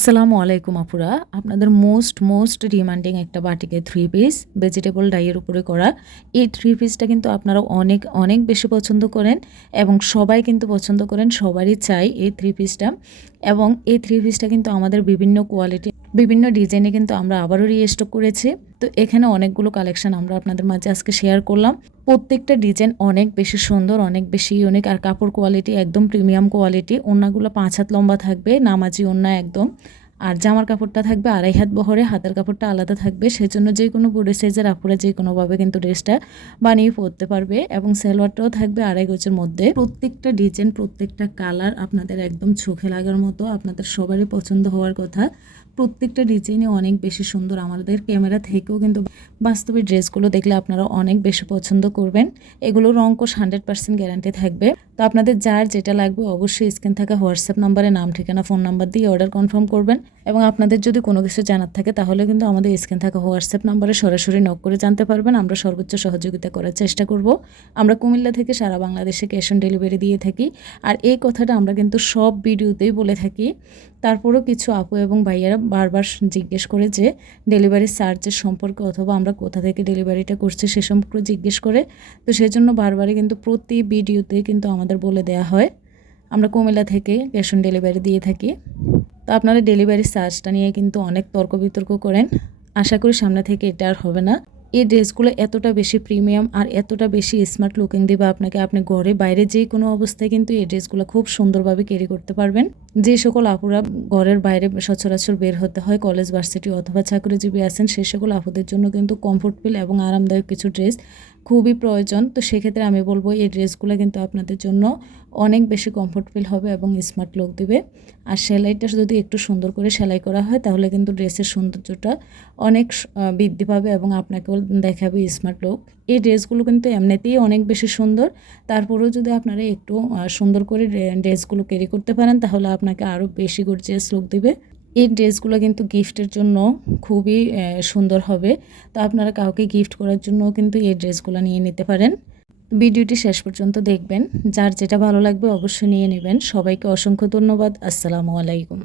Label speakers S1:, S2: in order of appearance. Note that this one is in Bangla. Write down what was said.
S1: আসসালামু আলাইকুম আপুরা। আপনাদের মোস্ট মোস্ট ডিমান্ডিং একটা বাটিকে থ্রি পিস ভেজিটেবল ডাইয়ের উপরে করা। এই থ্রি পিসটা কিন্তু আপনারা অনেক অনেক বেশি পছন্দ করেন এবং সবাই কিন্তু পছন্দ করেন, সবারই চাই এই থ্রি পিসটা এবং এই থ্রি পিসটা কিন্তু আমাদের বিভিন্ন কোয়ালিটি বিভিন্ন ডিজাইনে কিন্তু আমরা আবারও রিস্টক করেছি। তো এখানে অনেকগুলো কালেকশন আমরা আপনাদের মাঝে আজকে শেয়ার করলাম। প্রত্যেকটা ডিজাইন অনেক বেশি সুন্দর, অনেক বেশি ইউনিক আর কাপড় কোয়ালিটি একদম প্রিমিয়াম কোয়ালিটি ওনাগুলো পাঁচ হাত লম্বা থাকবে, নামাজি ওনা একদম। আর জামার কাপড়টা থাকবে আড়াই হাত বহরে, হাতের কাপড়টা আলাদা থাকবে। সেজন্য যে কোনো বডি সাইজের আপুরা যে কোনোভাবে কিন্তু ড্রেসটা বানিয়ে পরতে পারবে এবং সালোয়ারটাও থাকবে আড়াই গোছের মধ্যে। প্রত্যেকটা ডিজাইন প্রত্যেকটা কালার আপনাদের একদম চোখে লাগার মতো, আপনাদের সবারই পছন্দ হওয়ার কথা। প্রত্যেকটা ডিজাইনই অনেক বেশি সুন্দর। আমাদের ক্যামেরা থেকেও কিন্তু বাস্তবে ড্রেসগুলো দেখলে আপনারা অনেক বেশি পছন্দ করবেন। এগুলো রঙ্কশ হান্ড্রেড পার্সেন্ট গ্যারান্টি থাকবে। তো আপনাদের যার যেটা লাগবে অবশ্যই স্ক্রিন থাকা হোয়াটসঅ্যাপ নাম্বারে নাম, ঠিকানা, ফোন নাম্বার দিয়ে অর্ডার কনফার্ম করবেন এবং আপনাদের যদি কোনো কিছু জানার থাকে তাহলে কিন্তু আমাদের স্ক্রিন থাকা হোয়াটসঅ্যাপ নাম্বারে সরাসরি নক করে জানতে পারবেন। আমরা সর্বোচ্চ সহযোগিতা করার চেষ্টা করব। আমরা কুমিল্লা থেকে সারা বাংলাদেশে ক্যাশ অন ডেলিভারি দিয়ে থাকি। আর এই কথাটা আমরা কিন্তু সব ভিডিওতেই বলে থাকি। তারপরেও কিছু আপু এবং ভাইয়ারা বারবার জিজ্ঞেস করে যে ডেলিভারি চার্জের সম্পর্কে অথবা আমরা কোথা থেকে ডেলিভারিটা করছি সে সম্পর্কে জিজ্ঞেস করে। তো সেজন্য বারবারই কিন্তু প্রতি ভিডিওতে কিন্তু আমাদের বলে দেয়া হয়, আমরা কুমিল্লা থেকে ক্যাশ অন ডেলিভারি দিয়ে থাকি। তো আপনারা ডেলিভারি চার্জটা নিয়ে কিন্তু অনেক তর্ক বিতর্ক করেন। আশা করি সামনে থেকে এটা আর হবে না। এই ড্রেসগুলো এতটা বেশি প্রিমিয়াম আর এতটা বেশি স্মার্ট লুকিং দেবে আপনাকে আপনি ঘরে, বাইরে যে কোনো অবস্থায় কিন্তু এই ড্রেসগুলো খুব সুন্দরভাবে ক্যারি করতে পারবেন। যে সকল আপুরা ঘরের বাইরে সচরাচর বের হতে হয় কলেজ ভার্সিটি অথবা চাকরিজীবী আছেন, সে সকল আপুদের জন্য কিন্তু কমফোর্টেবল এবং আরামদায়ক কিছু ড্রেস খুবই প্রয়োজন। তো সেক্ষেত্রে আমি বলব এই ড্রেসগুলো কিন্তু আপনাদের জন্য অনেক বেশি কমফোর্টফুল হবে এবং স্মার্ট লুক দেবে। আর সেলাইটা যদি একটু সুন্দর করে সেলাই করা হয়, তাহলে কিন্তু ড্রেসের সৌন্দর্যটা অনেক বৃদ্ধি পাবে এবং আপনাকেও দেখাবে স্মার্ট লুক এই ড্রেসগুলো কিন্তু এমনিতেই অনেক বেশি সুন্দর। তারপরেও যদি আপনারা একটু সুন্দর করে ড্রেসগুলো ক্যারি করতে পারেন, তাহলে আপনাকে আরও বেশি গর্জিয়াস লুক দেবে। এই ড্রেসগুলো কিন্তু গিফটের জন্য খুবই সুন্দর হবে। তো আপনারা কাউকে গিফট করার জন্য কিন্তু এই ড্রেসগুলো নিয়ে নিতে পারেন। ভিডিওটি শেষ পর্যন্ত দেখবেন। যার যেটা ভালো লাগবে অবশ্যই নিয়ে নেবেন। সবাইকে অসংখ্য ধন্যবাদ। আসসালামু আলাইকুম।